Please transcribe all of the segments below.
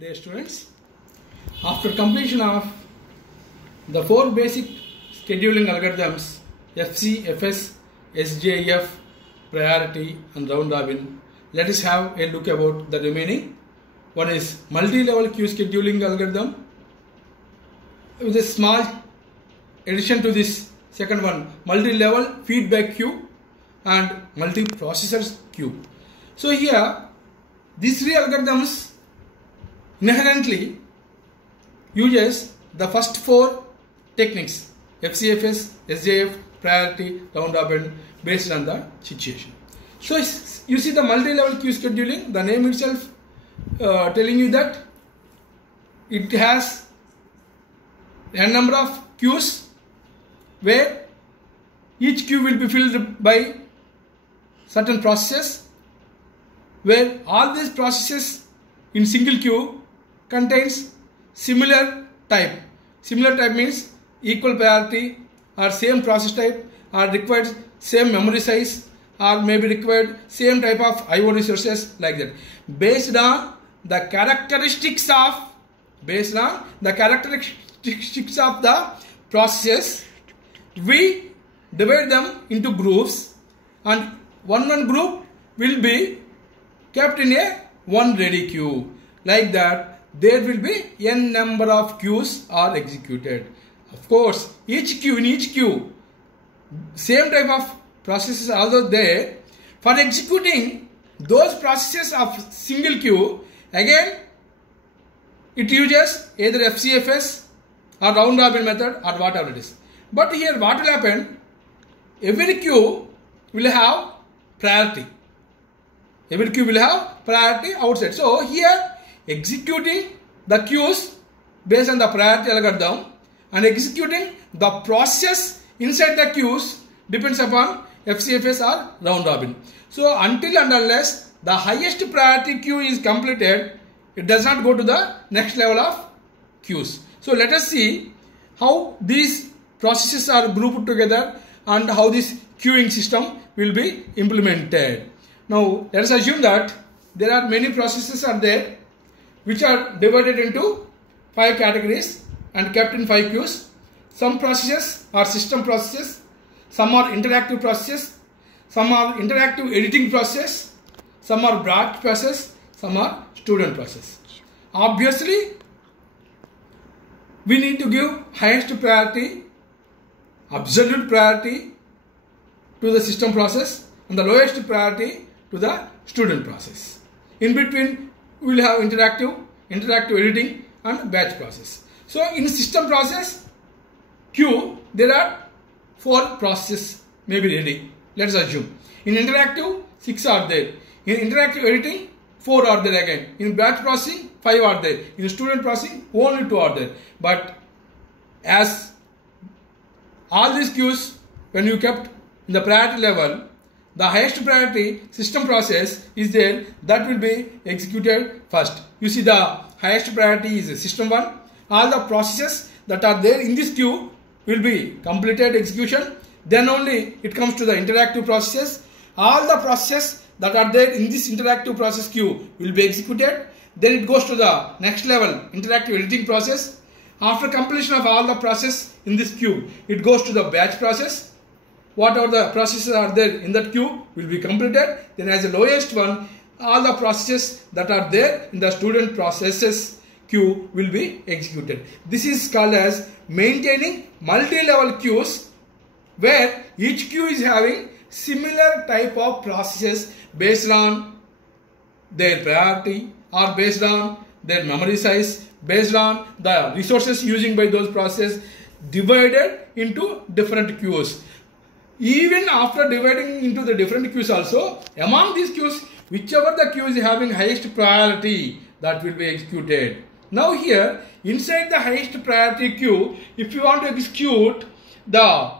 Dear students, after completion of the four basic scheduling algorithms FC, FS, SJF, priority and round robin, let us have a look about the remaining. One is multi-level queue scheduling algorithm with a small addition to this second one, multi-level feedback queue and multi-processors queue. So here these three algorithms inherently uses the first four techniques FCFS, SJF, priority, round robin based on the situation. So you see the multi-level queue scheduling, the name itself telling you that it has a number of queues where each queue will be filled by certain processes, where all these processes in single queue contains similar type. Similar type means equal priority or same process type or required same memory size or maybe required same type of IO resources, like that. Based on the characteristics of the processes, we divide them into groups, and one group will be kept in a one ready queue. Like that, there will be n number of queues are executed. Of course, in each queue, same type of processes are also there. For executing those processes of single queue, again it uses either FCFS or round robin method or whatever it is. But here what will happen? Every queue will have priority. Every queue will have priority outside. So here executing the queues based on the priority algorithm and executing the process inside the queues depends upon FCFS or round robin. So until and unless the highest priority queue is completed, it does not go to the next level of queues. So let us see how these processes are grouped together and how this queuing system will be implemented. Now let us assume that there are many processes are there which are divided into 5 categories and kept in 5 queues. Some processes are system processes, some are interactive processes, some are interactive editing process, some are batch process, some are student process. Obviously, we need to give highest priority, absolute priority to the system process and the lowest priority to the student process. In between, we will have interactive editing and batch process. So in system process queue, there are 4 processes may be ready. Let us assume. In interactive, 6 are there. In interactive editing, 4 are there again. In batch processing, 5 are there. In student processing, only 2 are there. But as all these queues, when you kept in the priority level, the highest priority system process is there, that will be executed first. You see the highest priority is system 1. All the processes that are there in this queue will be completed execution. Then only it comes to the interactive processes. All the processes that are there in this interactive process queue will be executed. Then it goes to the next level, interactive editing process. After completion of all the process in this queue, it goes to the batch process. Whatever the processes are there in that queue will be completed. Then as the lowest one, all the processes that are there in the student processes queue will be executed. This is called as maintaining multi-level queues, where each queue is having similar type of processes based on their priority or based on their memory size, based on the resources using by those processes, divided into different queues. Even after dividing into the different queues also, among these queues, whichever the queue is having highest priority, that will be executed. Now here, inside the highest priority queue, if you want to execute the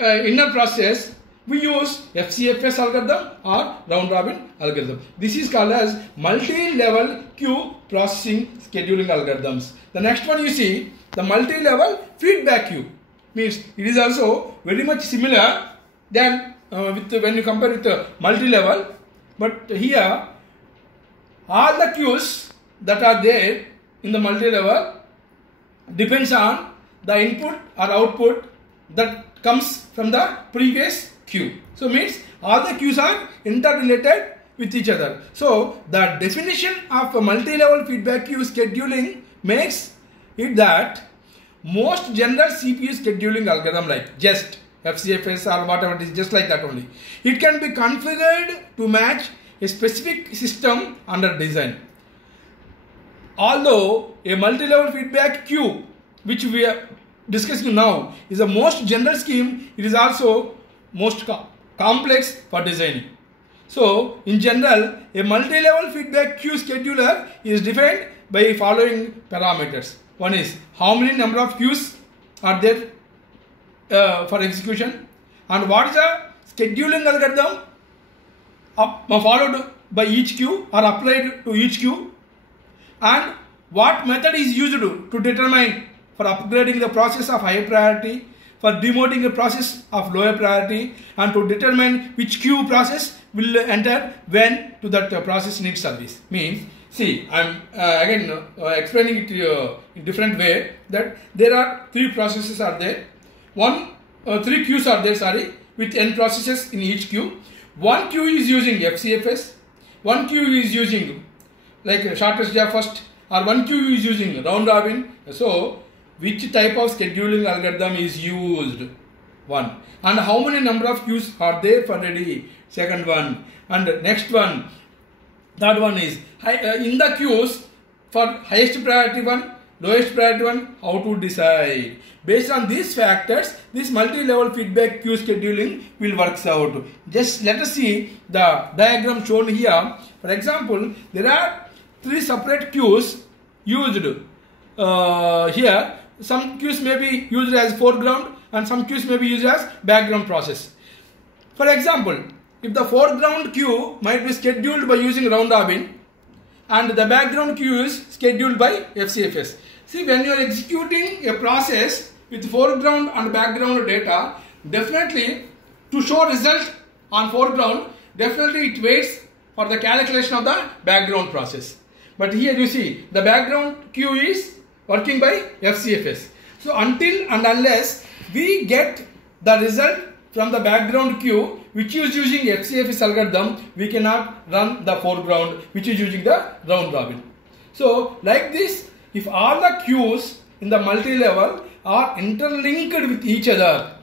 inner process, we use FCFS algorithm or round robin algorithm. This is called as multi-level queue processing scheduling algorithms. The next one you see, the multi-level feedback queue. Means it is also very much similar than when you compare with multi-level, but here all the queues that are there in the multi-level depends on the input or output that comes from the previous queue. So means all the queues are interrelated with each other. So the definition of a multi-level feedback queue scheduling makes it that most general CPU scheduling algorithm like just FCFS or whatever it is, just like that only, it can be configured to match a specific system under design. Although a multi-level feedback queue, which we are discussing now, is the most general scheme, it is also most complex for designing. So in general, a multi-level feedback queue scheduler is defined by following parameters. One is how many number of queues are there for execution, and what is the scheduling algorithm followed by each queue or applied to each queue, and what method is used to determine for upgrading the process of high priority, for demoting the process of lower priority, and to determine which queue process will enter when to that process needs service. Means, see, I am again explaining it to you in different way, that there are three processes are there. Three queues are there, with n processes in each queue. One queue is using FCFS, one queue is using like shortest job first, or one queue is using round robin. So which type of scheduling algorithm is used? One. And how many number of queues are there for ready? Second one. And next one, third one is in the queues for highest priority one, lowest priority one, how to decide. Based on these factors, this multi-level feedback queue scheduling will work out. Just let us see the diagram shown here. For example, there are three separate queues used here. Some queues may be used as foreground and some queues may be used as background process. For example, if the foreground queue might be scheduled by using round robin and the background queue is scheduled by FCFS. See, when you are executing a process with foreground and background data, definitely to show result on foreground, definitely it waits for the calculation of the background process. But here you see the background queue is working by FCFS. So until and unless we get the result from the background queue which is using FCFS algorithm, we cannot run the foreground which is using the round robin. So like this, if all the queues in the multi-level are interlinked with each other,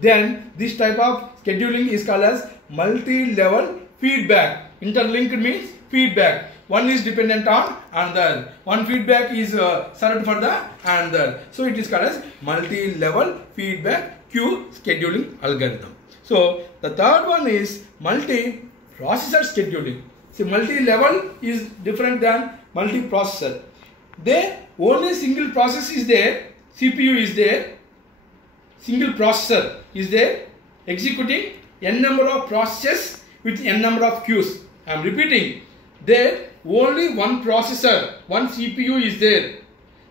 then this type of scheduling is called as multi-level feedback. Interlinked means feedback. One is dependent on another. One feedback is served for the another. So it is called as multi-level feedback queue scheduling algorithm. So the third one is multi-processor scheduling. See, multi-level is different than multi-processor. There only single process is there, CPU is there, single processor is there, executing n number of processes with n number of queues. I am repeating, there only one processor, one CPU is there,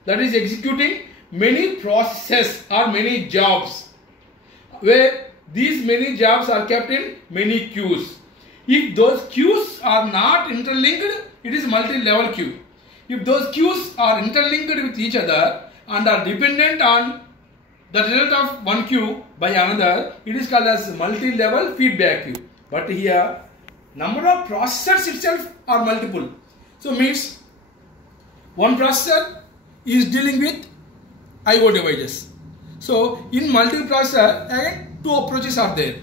that is executing many processes or many jobs, where these many jobs are kept in many queues. If those queues are not interlinked, it is multi-level queue. If those queues are interlinked with each other and are dependent on the result of one queue by another, it is called as multi-level feedback queue. But here, number of processors itself are multiple. So means one processor is dealing with IO devices. So in multiprocessor, again two approaches are there.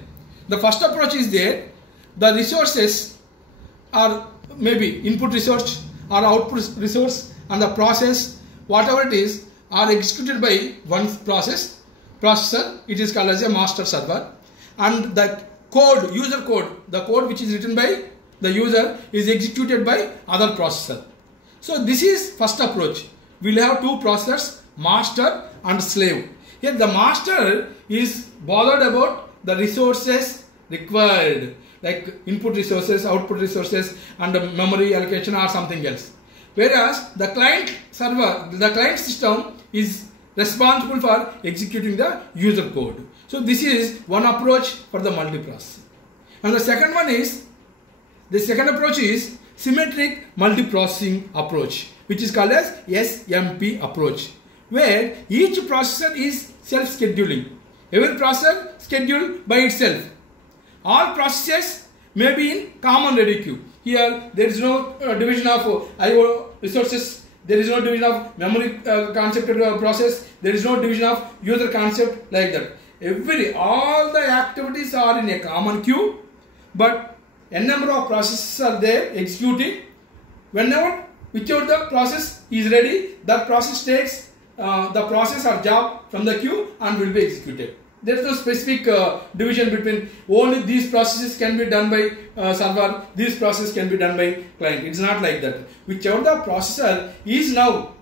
The first approach is there, the resources are maybe input resource or output resource, and the process, whatever it is, are executed by one processor. It is called as a master server, and the code, user code, the code which is written by the user is executed by other processor. So this is first approach. We will have two processors, master and slave. Here the master is bothered about the resources required, like input resources, output resources, and the memory allocation or something else. Whereas the client server, the client system is responsible for executing the user code. So this is one approach for the multiprocessing. And the second one is, the second approach is symmetric multiprocessing approach, which is called as SMP approach, where each processor is self-scheduling. Every processor scheduled by itself. All processes may be in common ready queue. Here there is no division of I/O resources. There is no division of memory concept process. There is no division of user concept like that. All the activities are in a common queue, but a number of processes are there executing. Whenever whichever the process is ready, that process takes the process or job from the queue and will be executed. There is no specific division between only these processes can be done by server, these processes can be done by client. It's not like that. Whichever the processor is now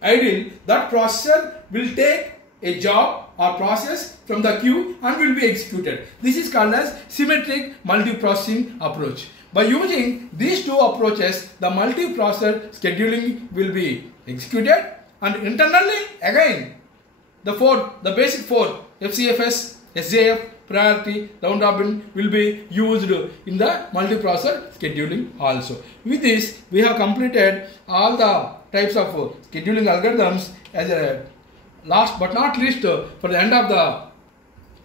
idle, that processor will take a job or process from the queue and will be executed. This is called as symmetric multiprocessing approach. By using these two approaches, the multiprocessor scheduling will be executed, and internally again the basic four FCFS, SJF, priority, round robin will be used in the multiprocessor scheduling also. With this, we have completed all the types of scheduling algorithms. As a last but not least, for the end of the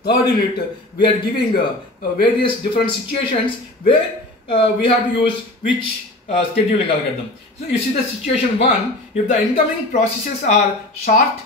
third unit, we are giving various different situations where we have to use which scheduling algorithm. So you see the situation 1, if the incoming processes are short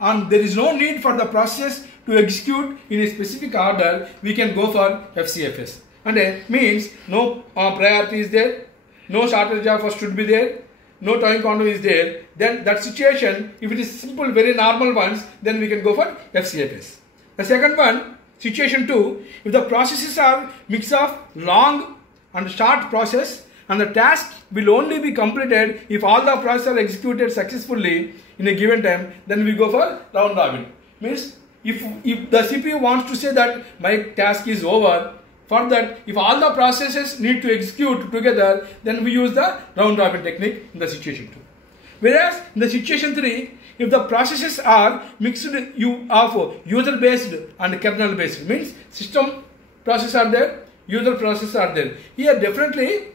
and there is no need for the process to execute in a specific order, we can go for FCFS. And means no priority is there, no shortage of first should be there, no time quantum is there. Then that situation, if it is simple, very normal ones, then we can go for FCFS. The second one, situation 2, if the processes are mix of long and short process, and the task will only be completed if all the processes are executed successfully in a given time, then we go for round robin. Means if the CPU wants to say that my task is over, for that if all the processes need to execute together, then we use the round robin technique in the situation 2. Whereas in the situation 3, if the processes are mixed of user based and kernel based, means system processes are there, user processes are there. Here definitely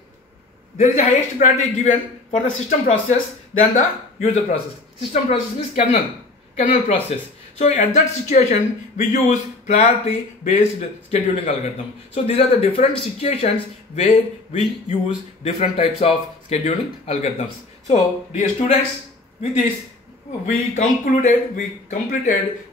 there is a highest priority given for the system process than the user process. System process means kernel process. So at that situation, we use priority based scheduling algorithm. So these are the different situations where we use different types of scheduling algorithms. So dear students, with this we completed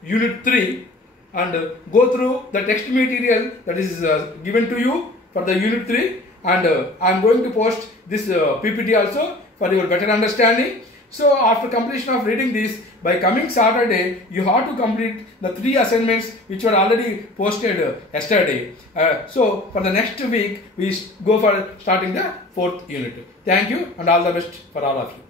unit 3 and go through the text material that is given to you for the unit 3, and I am going to post this PPT also for your better understanding. So after completion of reading this, by coming Saturday, you have to complete the 3 assignments which were already posted yesterday. So for the next week, we go for starting the 4th unit. Thank you and all the best for all of you.